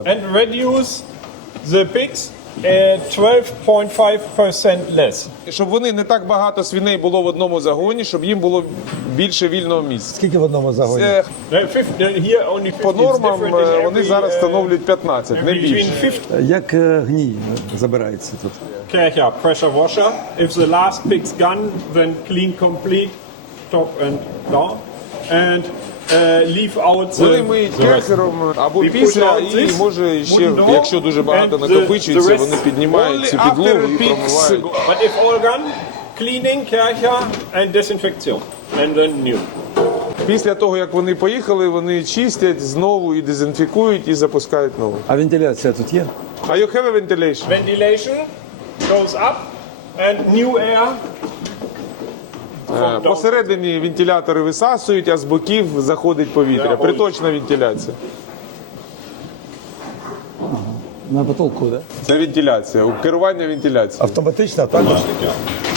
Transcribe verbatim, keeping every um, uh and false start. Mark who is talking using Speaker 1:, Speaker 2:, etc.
Speaker 1: And reduce the pigs at twelve point five percent less.
Speaker 2: Щоб вони не так багато свиней було в одному загоні, щоб їм було більше вільного місця.
Speaker 3: Скільки в одному загоні?
Speaker 2: Це
Speaker 1: Uh, fifty, uh, here only fifty.
Speaker 2: по
Speaker 1: It's
Speaker 2: нормам
Speaker 1: different in
Speaker 2: е, вони
Speaker 1: every,
Speaker 2: зараз
Speaker 1: uh,
Speaker 2: встановлюють п'ятнадцять, не
Speaker 1: between
Speaker 2: більше.
Speaker 1: fifty
Speaker 3: Як е, гній забирається тут?
Speaker 1: Kercher pressure washer. If the last pig's gone, then clean complete, top and down, and uh, leave out the,
Speaker 2: Вони миють
Speaker 1: the rest.
Speaker 2: керхером або
Speaker 1: We push
Speaker 2: після,
Speaker 1: out
Speaker 2: і
Speaker 1: this
Speaker 2: може ще,
Speaker 1: wooden door,
Speaker 2: якщо дуже багато
Speaker 1: and the-
Speaker 2: накопичується,
Speaker 1: the rest
Speaker 2: вони піднімають цю
Speaker 1: only
Speaker 2: підлогу
Speaker 1: after
Speaker 2: і
Speaker 1: pigs
Speaker 2: промивають.
Speaker 1: go. But if all gone, cleaning, Kercher, and disinfection, and then new.
Speaker 2: Після того, як вони поїхали, вони чистять знову і дезінфікують, і запускають нову.
Speaker 3: А вентиляція тут є?
Speaker 2: А you have a ventilation?
Speaker 1: Ventilation goes up, and new air.
Speaker 2: Е, Посередині вентилятори висасують, а з боків заходить повітря. Приточна вентиляція.
Speaker 3: На потолку, так? Да?
Speaker 2: Це вентиляція, керування вентиляцією.
Speaker 3: Автоматично, так?
Speaker 1: Plastic, yeah.